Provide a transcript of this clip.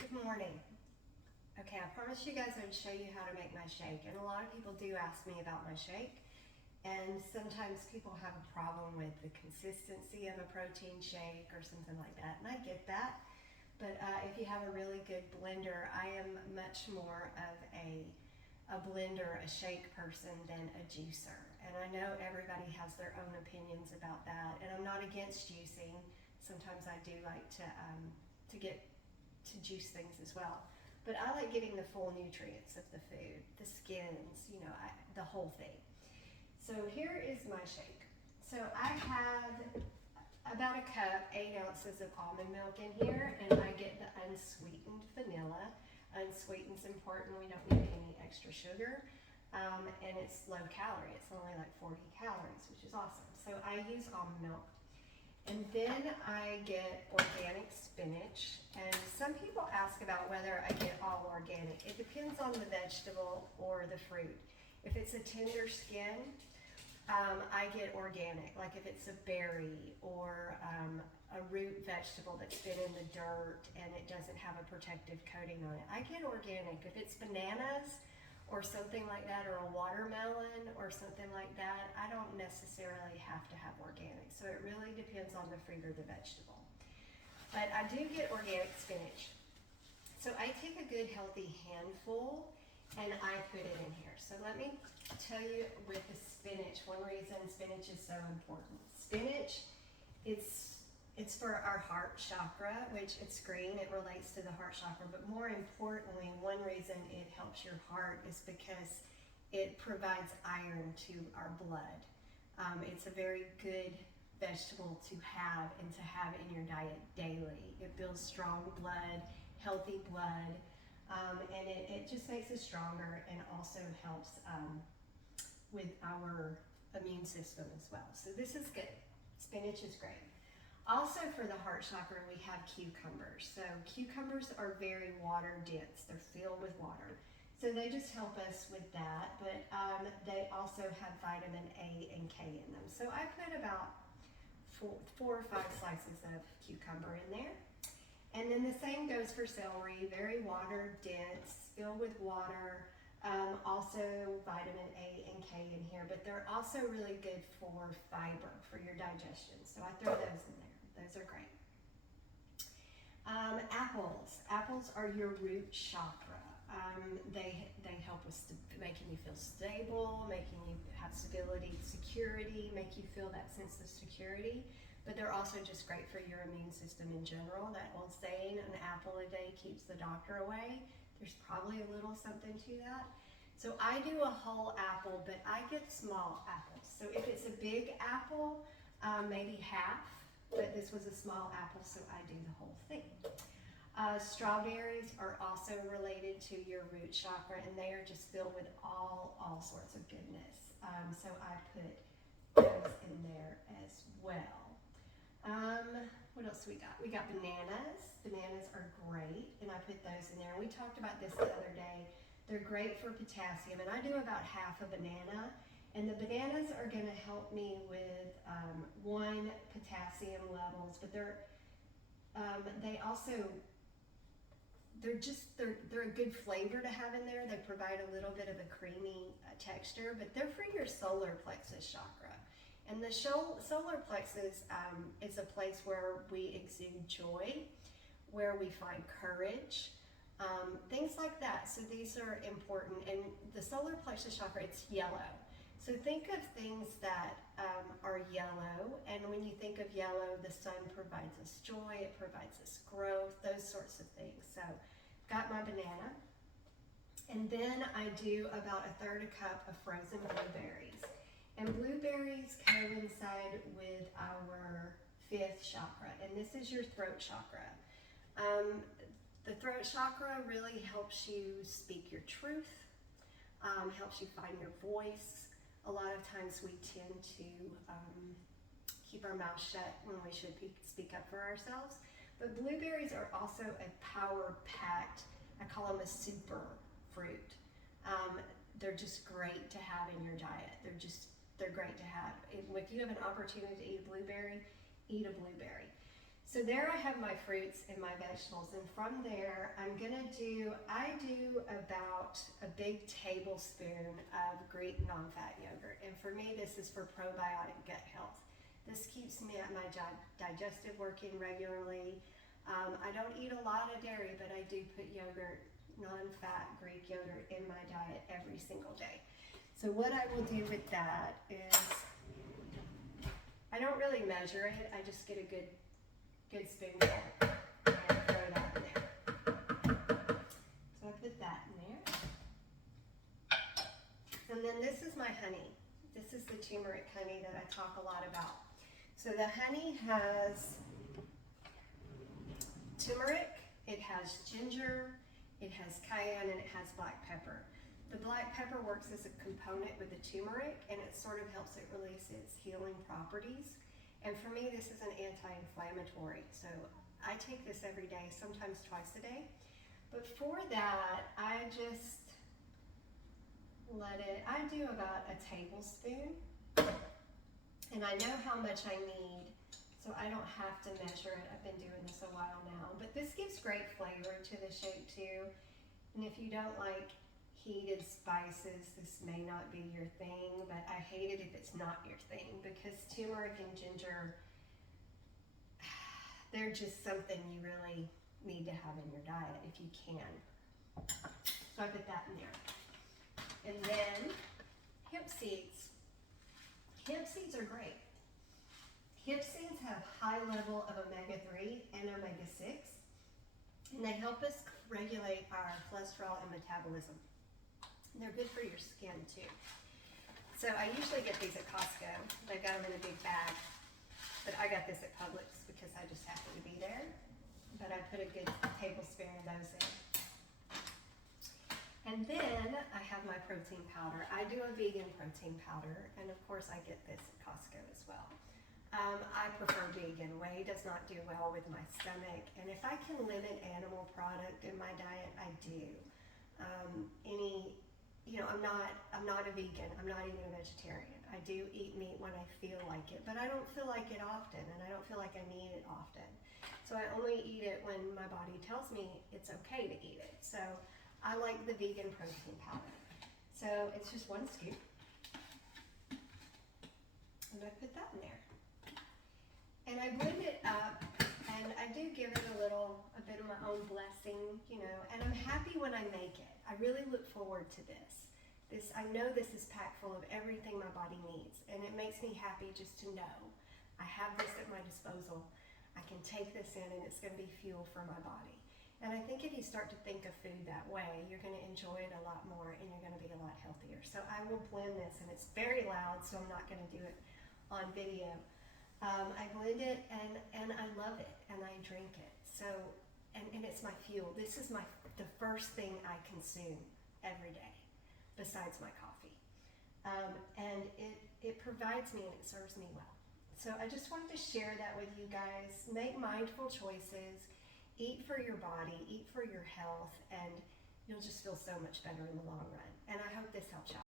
Good morning. Okay, I promised you guys I'd show you how to make my shake, and a lot of people do ask me about my shake, and sometimes people have a problem with the consistency of a protein shake or something like that, and I get that, but if you have a really good blender, I am much more of a blender, a shake person than a juicer, and I know everybody has their own opinions about that, and I'm not against juicing. Sometimes I do like to juice things as well. But I like getting the full nutrients of the food, the skins, the whole thing. So here is my shake. So I have about a cup, 8 ounces of almond milk in here, and I get the unsweetened vanilla. Unsweetened's important, we don't need any extra sugar. And it's low calorie, it's only like 40 calories, which is awesome. So I use almond milk. And then I get organic spinach, and some people ask about whether I get all organic. It depends on the vegetable or the fruit. If it's a tender skin, I get organic, like if it's a berry or a root vegetable that's been in the dirt and it doesn't have a protective coating on it, I get organic. If it's bananas or something like that, or a watermelon or something like that, I don't necessarily have to have organic. So it really depends on the fruit or the vegetable. But I do get organic spinach. So I take a good healthy handful and I put it in here. So let me tell you with the spinach, one reason spinach is so important. Spinach, it's for our heart chakra, which it's green, it relates to the heart chakra, but more importantly, one reason it helps your heart is because it provides iron to our blood. It's a very good vegetable to have and to have in your diet daily. It builds strong blood, healthy blood, and it just makes us stronger and also helps with our immune system as well. So this is good. Spinach is great. Also for the heart chakra, we have cucumbers. So cucumbers are very water dense. They're filled with water. So they just help us with that, but they also have vitamin A and K in them. So I put about 4 or 5 slices of cucumber in there. And then the same goes for celery, very water dense, filled with water. Also vitamin A and K in here, but they're also really good for fiber, for your digestion. So I throw those in there. Those are great. Apples. Apples are your root chakra. They help with making you feel stable, making you have stability, security, make you feel that sense of security. But they're also just great for your immune system in general. That old saying, an apple a day keeps the doctor away. There's probably a little something to that. So I do a whole apple, but I get small apples. So if it's a big apple, maybe half, but this was a small apple, so I do the whole thing. Strawberries are also related to your root chakra, and they are just filled with all sorts of goodness. So I put those in there as well. What else we got? We got bananas. Bananas are great, and I put those in there. We talked about this the other day. They're great for potassium, and I do about half a banana. And the bananas are going to help me with potassium levels, but they're a good flavor to have in there. They provide a little bit of a creamy texture, but they're for your solar plexus chakra. And the solar plexus is a place where we exude joy, where we find courage, things like that. So these are important. And the solar plexus chakra, it's yellow. So think of things that are yellow, and when you think of yellow, the sun provides us joy, it provides us growth, those sorts of things. So got my banana, and then I do about 1/3 cup of frozen blueberries. And blueberries coincide with our 5th chakra, and this is your throat chakra. The throat chakra really helps you speak your truth, helps you find your voice. A lot of times we tend to keep our mouth shut when we should speak up for ourselves. But blueberries are also a power-packed, I call them a super fruit. They're just great to have in your diet. They're great to have. If you have an opportunity to eat a blueberry, eat a blueberry. So there I have my fruits and my vegetables, and from there I do about a big tablespoon of Greek non-fat yogurt, and for me this is for probiotic gut health. This keeps my digestive working regularly. I don't eat a lot of dairy, but I do put yogurt, non-fat Greek yogurt in my diet every single day. So what I will do with that is, I don't really measure it, I just get a good spoonful and throw that in there. So I put that in there. And then this is my honey. This is the turmeric honey that I talk a lot about. So the honey has turmeric, it has ginger, it has cayenne, and it has black pepper. The black pepper works as a component with the turmeric, and it sort of helps it release its healing properties. And for me, this is an anti-inflammatory. So I take this every day, sometimes twice a day. But for that, I just I do about a tablespoon. And I know how much I need, so I don't have to measure it. I've been doing this a while now. But this gives great flavor to the shake too. And if you don't like heated spices, this may not be your thing, but I hate it if it's not your thing, because turmeric and ginger, they're just something you really need to have in your diet if you can. So I put that in there. And then hemp seeds. Hemp seeds are great. Hemp seeds have high level of omega-3 and omega-6, and they help us regulate our cholesterol and metabolism. They're good for your skin too. So I usually get these at Costco. They've got them in a big bag, but I got this at Publix because I just happened to be there. But I put a good tablespoon of those in. And then I have my protein powder. I do a vegan protein powder, and of course I get this at Costco as well. I prefer vegan. Whey does not do well with my stomach, and if I can limit animal product in my diet, I do. I'm not a vegan. I'm not even a vegetarian. I do eat meat when I feel like it, but I don't feel like it often, and I don't feel like I need it often. So I only eat it when my body tells me it's okay to eat it. So I like the vegan protein powder. So it's just 1 scoop, and I put that in there. And I blend it up, and I do give it a bit of my own blessing, and I'm happy when I make it. I really look forward to this. I know this is packed full of everything my body needs, and it makes me happy just to know I have this at my disposal. I can take this in, and it's going to be fuel for my body. And I think if you start to think of food that way, you're going to enjoy it a lot more, and you're going to be a lot healthier. So I will blend this, and it's very loud, so I'm not going to do it on video. I blend it, and I love it, and I drink it. So, and it's my fuel. This is the first thing I consume every day, besides my coffee. And it provides me, and it serves me well. So I just wanted to share that with you guys. Make mindful choices. Eat for your body, eat for your health, and you'll just feel so much better in the long run. And I hope this helps you out.